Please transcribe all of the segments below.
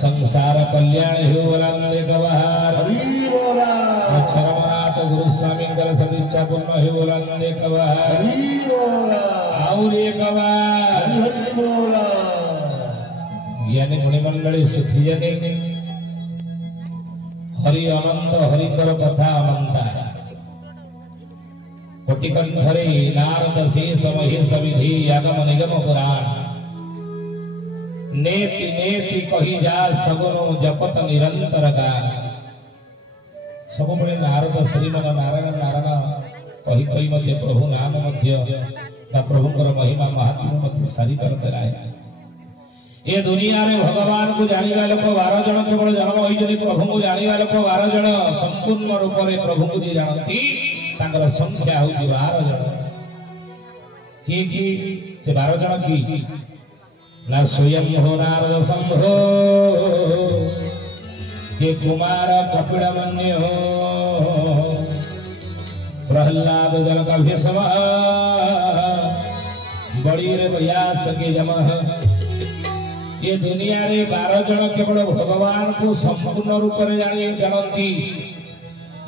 संसार कल्याण हो बोलांदे कवार अक्षरमनाथ गुरु स्वामी सदिच्छा पूर्ण हो बोलांदे कवार और एक ज्ञानी मुनिमंडली सुखी जनी हरि अनंत हरिकर कथा अनंता कोटिकंठरे नारद शेष महेश विधि यागम निगम पुराण नेति नेति कही जा सगुनो जपत निरंतर गान सब बड़े नारद श्रीमन नारायण नारायण कही कही मध्य प्रभु नाम मध्य प्रभुंकर महिमा महात्म्य मध्य सारी करते रहे ये दुनिया रे भगवान को जानिबा लोक 12 जन केवल जन्म होइजनी प्रभु को जानिबा लोक 12 जन संपूर्ण रूप रे प्रभु को जे जानती तांकर संख्या होची 12 जन की से 12 जन की ना स्वयं हो नारद संभो के कुमार कपिलमन्य हो प्रहलाद जल का भेषम बड़ी रे व्यास के जम ये दुनिया रे 12 जन केवल भगवान को संपूर्ण रूप रे जानती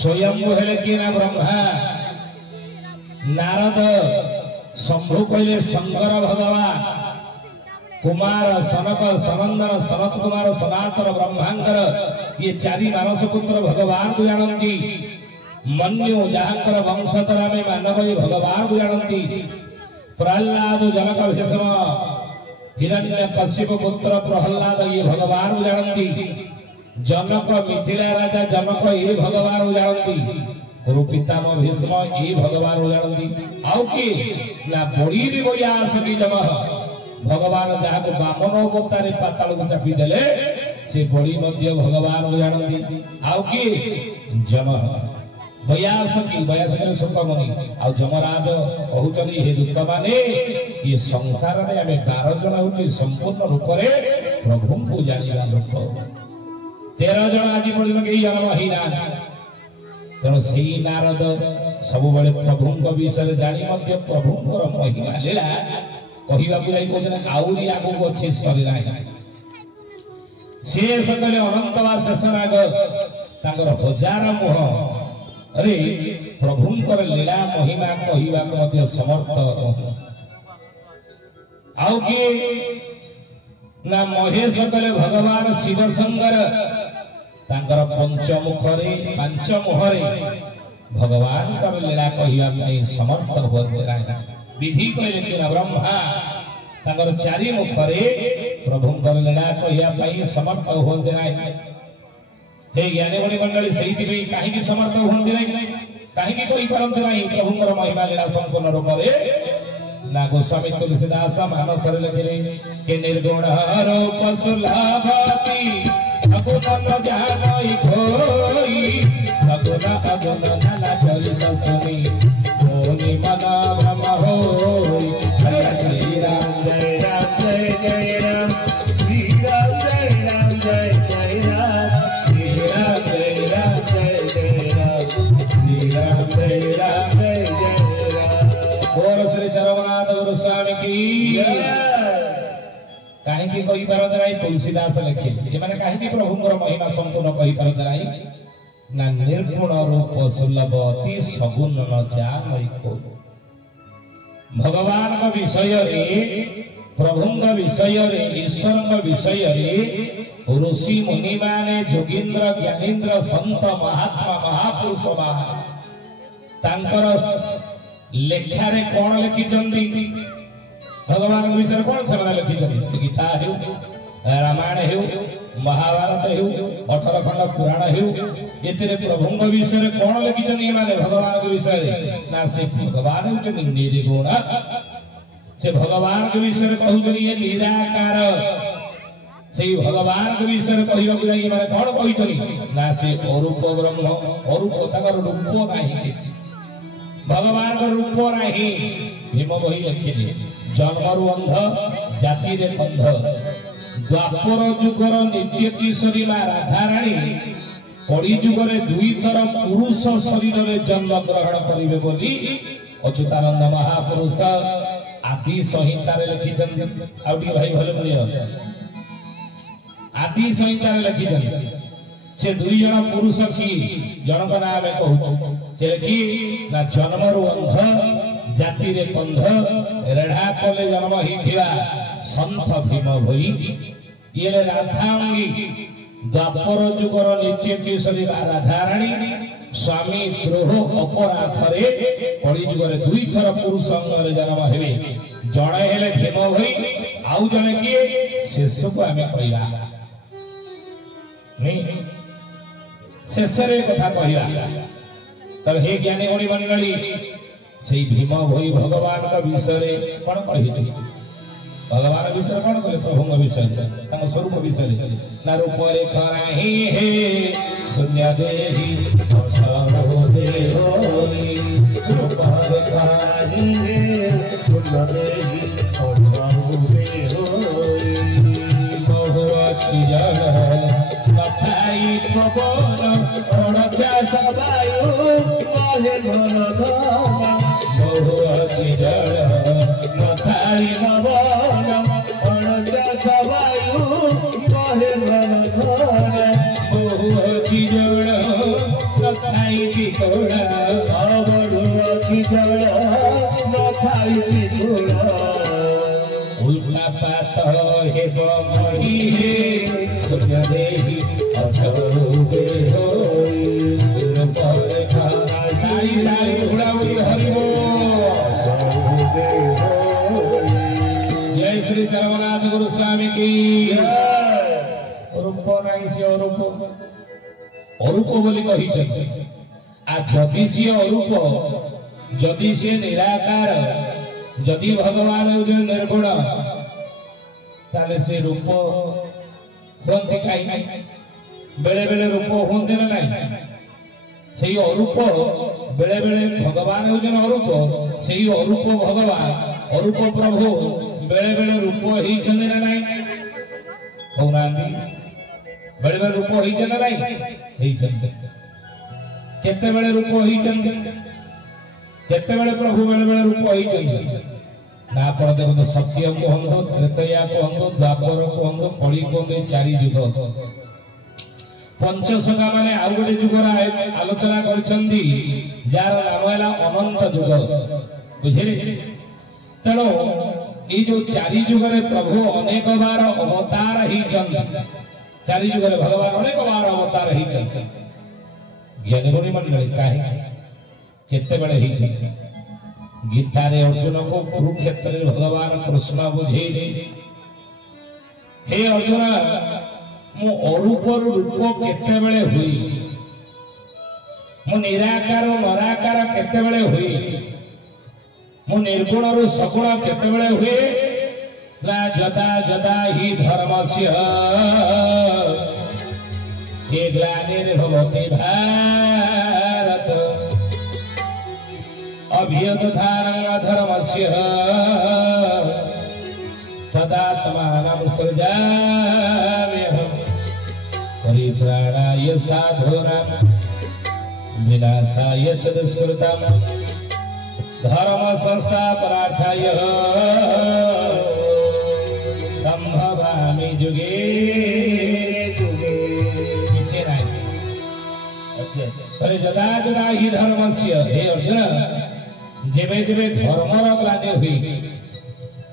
स्वयं हेले कि ना ब्रह्मा नारद शंभु कहले शंकर भगवान कुमार सनक सनंदन सनत कुमार सनातन ब्रह्मांकर ये चारि मानस पुत्र भगवान को जानती मन्यु जहांकर वंशधर में मानव भगवान को जानती प्रहलाद जनक भेषम हिरण्य कश्यप पुत्र प्रहलाद ये भगवान को जानती जनक मिथिला राजा जनक ये भगवान को जानती गुरु पितामह भीष्म ये भगवान को जानती आउ कि ना बड़ी व्यास की जम भगवान जहाँ को बामन अवतारे पाताल को चापी देले से बड़ी मध्य भगवान को जानती आउ कि जम व्यास की सुखमणि आ जमराज कहउचनी हे दूत माने ये संसार में आमे 12 जन होची संपूर्ण रूप रे प्रभु को जानिबा लोक 13 जन आज पड़िबा के जन्म हिना तेणु से नारद सब बड़े प्रभु विषय जानी मध्य प्रभु महिमा लीला कहवा आउरी आगु अच्छे सरीना से सकले अनंत वा शेषनाग तांकर हजार मुह अरे प्रभुंकर लीला महिमा कहवा मध्य समर्थ आउ कि ना महेश कले भगवान शिव शंकर तांकर पंचमुखरे पांच मुहरे भगवान कर लीला कहवा समर्थ होते विधि कहले कि ब्रह्मा तांकर चारि मुखरे प्रभुंकर लीला कहवा समर्थ होते हे ज्ञानी मुनि मंडली से कहीं समर्थ होते कहीं कोई परंतु नहीं प्रभुंकर महिमा लीला संपूर्ण रूप ना गोस्वामी तुलसीदास मानस लिखिले के निर्गुण रूप सुलभति सगुण न जानई खोई सगुण अगुण नाना चरित सुनी मोनि मन भ्रम होई श्री राम जय राम जय जय राम श्री राम जय राम जय जय राम श्री राम जय राम जय जय राम श्री राम जय राम जय जय राम बोल श्री जगन्नाथ गुरु स्वामी की कहीं कोई पारत नहीं तुलसीदास लिखे ये माने कहीं प्रभुंकर महिमा संपूर्ण कही पारत नहीं ना निर्गुण रूप सुलभ अति सगुण न जानई को भगवान का विषय रे प्रभुंग विषय रे ईश्वर विषय रे ऋषि मुनि माने जोगींद्र ज्ञानींद्र संत महात्मा महापुरुष तांकर लेखा रे कौन लिखी भगवान विषय कौन से लिखी गीता हो रामायण हो महाभारत हो 18 खंड पुराण हो ये प्रभु विषय कौन लिखी माने भगवान विषय ना से भगवान होचनी निर्गुण से भगवान विषय कहउचनी ये निराकार से भगवान विषय कहबा को नहीं माने कौन कहिचनी ना से अरूप ब्रह्म अरूप तकर रूप नाही भगवान का रूप नाही भीम बही लिखिले जन्मरु अंध जाति रे बंध द्वापर जुगर नित्य किशोरी मा राधाराणी कली जुगरे दुई थर पुरुष शरीर रे जन्म ग्रहण करिवे बोली अच्युतानंद महापुरुष आदि संहिता रे लिखिछन आउटी भाई भले प्रिय आदि संहिता लिखिछन से दुई जन पुरुष की जनक नाम कहूछु से कि ना जन्मरु अंध जाति रे कंध रेढ़ा कोले जन्म हिथिबा संत भीम भई ये राधांगी द्वापर जुगर नित्य किशोरी राधाराणी स्वामी द्रोह अपराधरे कली जुगरे दुई थर पुरुष अंगरे जन्म हेबे जणे हेले भीम भई आउ जणे किए शेष को आमे कहबा नहीं शेष रे कथा कहबा तब हे ज्ञानी गुणी मंडली से भीम भई भगवान का विषय कोन कहिली भगवान विषय कोन कहले प्रभु विषय तम स्वरूप विषय ना रूप रेखा नाही हे शून्य देहि असारो देहोई रूप रेखा नाही हे शून्य देहि असारो देहोई बहु अछि जन नथाई पवन अणचा सबायु कहे मन बहु अछि जन नथाई पवन अणचा सबायु कहे मन बहु अछि जन नथाई पिकोड़ा बहु अछि जन नथाई पिकोड़ा उल्टा पात हेब मही हे शून्य देहि अछोगे होई रूपरे खाई लाई उड़ाउड़ी हरिबो जय श्री चरमनाथ गुरु स्वामी की रूप नहीं से अरूप बोली कही आ जदि सी अरूप जदि सी निराकार जदि भगवान निर्गुण ताले से रूप होते कहीं बेले बेले रूप होते ना नहीं से अरूप बेले बेले भगवान होजन अरूप से अरूप भगवान अरूप प्रभु बेले बेले रूप ही चंदे ना नहीं होना बेले बेले रूप ही चंदे नहीं ही चंदे केते बेले रूप ही चंदे केते बेले प्रभु बेले बेले रूप ही चंदे ना आपण देखो सत्य कहंदो त्रेतया कहंदो द्वापर कहंदो कली कहंदो चारि युग पंचसखा माने आउ गोटे युगर आलोचना करछंदी जार नाम हैला अनंत युग बुझिले तेणु ये जो चारि युगरे प्रभु अनेक बार अवतार ही चंद चारि युगरे भगवान अनेक बार अवतार ही चंद ज्ञानी गुणी मंडली काहे केते बेले ही चंद गीता रे अर्जुन को कुरुक्षेत्र रे भगवान कृष्ण बुझेले हे अर्जुन मु अरूप रूप केते बेले हुई मु निराकार नराकार केते बेले हुई मु निर्गुण रु सगुण केते बेले हुए ला जदा जदा ही धर्मस्य हे ग्लानिर्भवति भारत अभ्युत्थानं अधर्मस्य तदात्मानं सृजाम्यहम् परित्राणाय साधूनां विनाशाय च दुष्कृतां धर्म संस्थापनार्थाय संभवामि युगे युगे पीछे नहीं अच्छा अरे जदा जदा ही धर्मस्य हे अर्जुन जेबे जेबे धर्मर ग्लानि हुई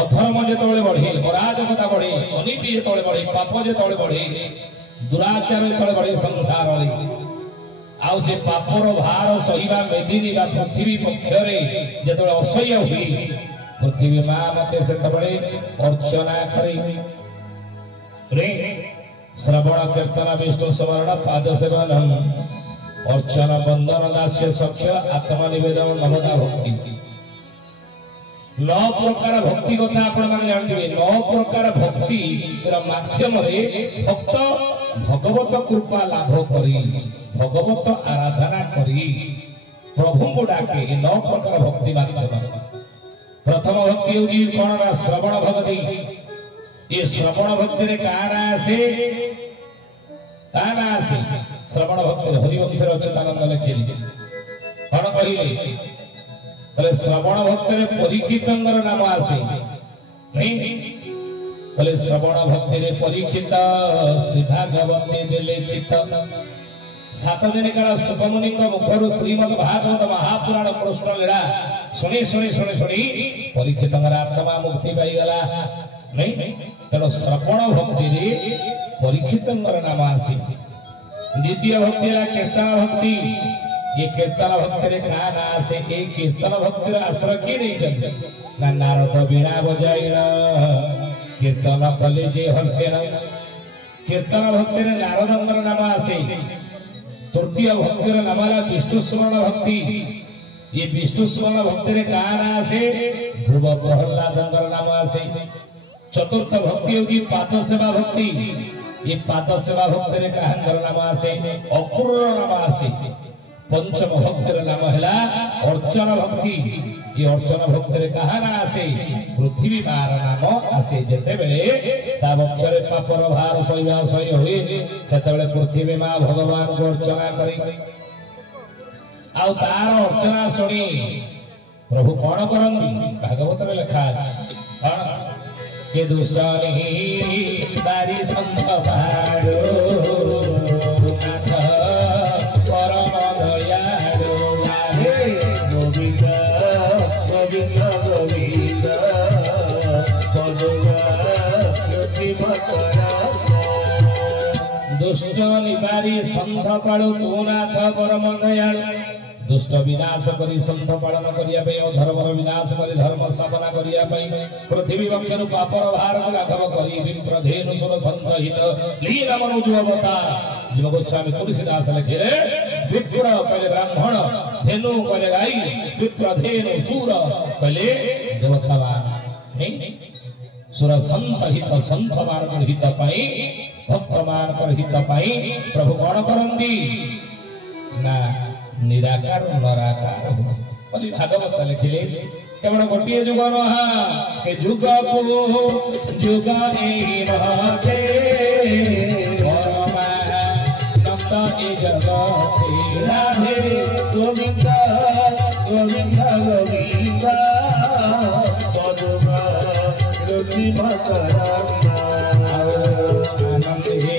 अधर्म जेतबेले बढ़े अराजकता बढ़े अनीति जेतबेले बढ़े पाप जेतबेले बढ़े दुराचार जेतबेले बढ़े संसार रे आउ से पापर भार सहिबा मेदिनी बा पृथ्वी पक्षरे जेतबेले असह्य हुई पृथ्वी मां मते सेतबेले अर्चना करी रे श्रवण कीर्तन विष्णु स्मरण पाद सेवन अर्चन बंदन दास्य सख्य आत्मनिवेदन नवदा भक्ति 9 प्रकार भक्ति कथा आपण माने जानथिबे 9 प्रकार भक्ति माध्यम रे भक्त भगवत कृपा लाभ करी भगवत आराधना करी प्रभु को डाके 9 प्रकार भक्ति माध्यम प्रथम भक्ति होगी कोन ना श्रवण भक्ति ये श्रवण भक्ति रे काना आसे श्रवण भक्ति हरिवंश रचनानंद लिखिले कोन कहिले बोले श्रवण भक्त रे परीक्षितंगर नाम आसे नहीं बोले श्रवण भक्ति रे परीक्षित श्री भागवती देले चित्त 7 दिन काल सुखमुनि मुखर श्रीमद भागवत महापुराण कृष्ण लीला शुणी शुणी शुणी शुणी परीक्षित आत्मा मुक्ति पाई गला नहीं तेणु श्रवण भक्ति रे परीक्षित नाम आसी द्वितीय भक्ति कीर्तन भक्ति ये कीर्तन भक्ति रे का ना आसे ये कीर्तन भक्ति रे आश्रय की नहीं चलते ना नारद वीणा बजाइण कीर्तन कले जे हर्षेण कीर्तन भक्ति रे नारदंगर नाम आसे तृतीय भक्ति रे नाम है विष्णु स्मरण भक्ति ये विष्णु स्मरण भक्ति रे का ना आसे ध्रुव प्रहलादंगर नाम आसे चतुर्थ भक्ति होगी पाद सेवा भक्ति ये पाद सेवा भक्ति रे का नाम आसे अपूर्ण नाम आसे पंचम भक्तिर नाम है अर्चन भक्ति ये अर्चन भक्तिर कहा ना आसे पृथ्वी मार नाम आसे जेते बेले ता वक्षरे पापर भार सहिया सही होई सेते बेले पृथ्वी मां भगवान को अर्चना करी आ तार अर्चना सुनी प्रभु कौन करंदी भागवत में लिखा अछि कौन के दुष्ट नहीं बारी संत पाड़ो नाथ परम दुष्ट निवारी संध पालु तू नाथ परम दयालु दुष्ट विनाश करी संध पालन करिया पे और धर्मर विनाश करी धर्म स्थापना करिया पे पृथ्वी वक्षरु पापर भार को लाघव करी विप्रधेनु सुर संध हित लीला मनुज अवतार जीव गोस्वामी तुलसीदास लिखे विप्र कहले ब्राह्मण धेनु कहले गाई विप्रधेनु सूर कहले देवतावान नहीं सुर संत हित संत मार्ग हित पाई भक्त मार्ग हित पाई प्रभु कौन करंदी ना निराकार नराकार बोली भागवत लिखिले केवल गोटे जुग नहा के जुग को जुग एही रहते परमानंद ए जगते राधे गोविंद गोविंद गोविंद पदुमा रुचि भकरा आनंद हे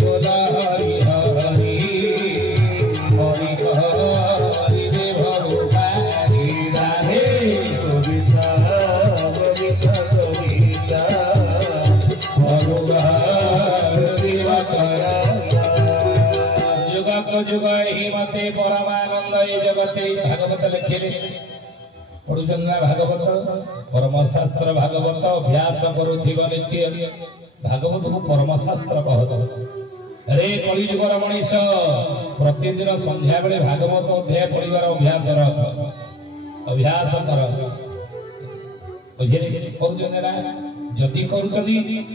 बोला हरि हरि हरि हरि रे भगवानी राधे गोविंद गोविंद गोविंद भगवान सेवा करा जुग को जुग ही मते परमानंद ए जगते भागवत लिखिले पढ़ुचंद्रा भागवत परमशास्त्र भागवत अभ्यास करुथिब नित्य भागवत को परमशास्त्र कहत रे कलिजुगर मनीष प्रतिदिन संध्या बेले भागवत अध्याय पढ़िबार अभ्यास रख अभ्यास कर बुझिले करुचंद्रा जदि करुचंदी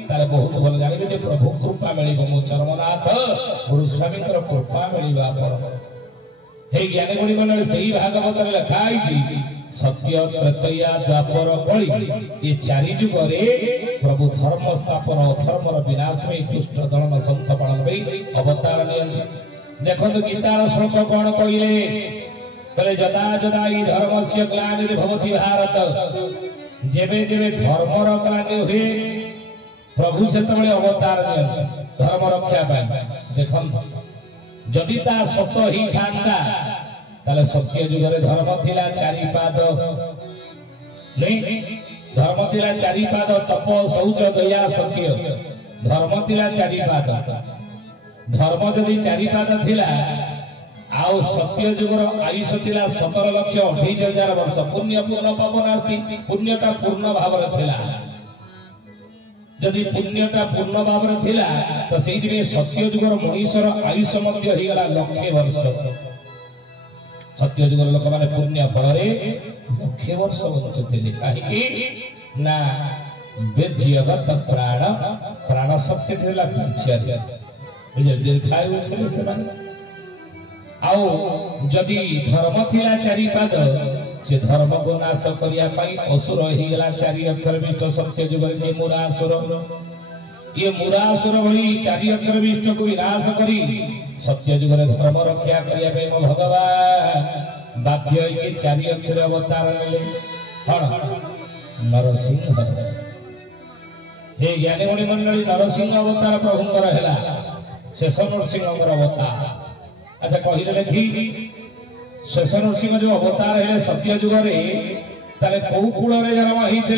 ताले बहुत भल जानिबे जे प्रभु कृपा मिलिबो मो चरमनाथ गुरु स्वामीकर कृपा मिलिबा पर हे ज्ञानी गुणी मंडल सही भागवत रे लिखा आइछि सत्य त्रैतया द्वापर कली ये चारि जुग रे प्रभु धर्म स्थापन अधर्मर विनाश में दुष्ट दलन संत पालन में अवतार नियंत्रण देखो गीतार श्लोक कौन कहले कहले जदा जदा ई धर्मस्य ग्लानिर् भवति भारत जेबे जेबे धर्मर ग्लानि हुए प्रभु सेतबेले अवतार नियंत्रण धर्म रक्षा पाए देखम जदि ता सत ही थांता ताले सत्य जुगरे धर्म थिला चारि पाद नहीं धर्म थिला चारि पाद तप शौच दया सत्य धर्म थिला चारि पाद धर्म जदि चारि पाद थिला आउ सत्य जुगर आयुष थिला 17,28,000 वर्ष पुण्य पूर्ण पाप नास्ति पुण्यटा पूर्ण भाव रे थिला जदि पुण्यटा पूर्ण भाव रे थिला तो सेहि दिने सत्य जुगर मनीषर आयुष मध्य ही गला लक्षे वर्ष सत्य जुगर लोक माने पुण्य फल रे लक्षे वर्ष बंचुथिले काहेकि ना वेद्यगत प्राण प्राण सत्य थिला पिछे बुझे दीर्घायु होथिले से माने आउ जदि धर्म थिला चारि पाद से धर्म को नाश करिया पई असुर ही गला चारि अक्षर विष्ट सत्य जुगर में मुरासुर ये मुरासुर भली चारि अक्षर विष्ट को विनाश करी सत्य जुगर धर्म रक्षा करिया पे मो भगवान बाध्य के चारि अक्षर अवतार नेले कौन नरसिंह हे ज्ञानीमणि मंडली नरसिंह अवतार प्रभुंकर है शेष नरसिंह अवतार। अच्छा कहले देखी शेष नरसिंह जो अवतार है सत्य जुग कौ कूल जन्म होते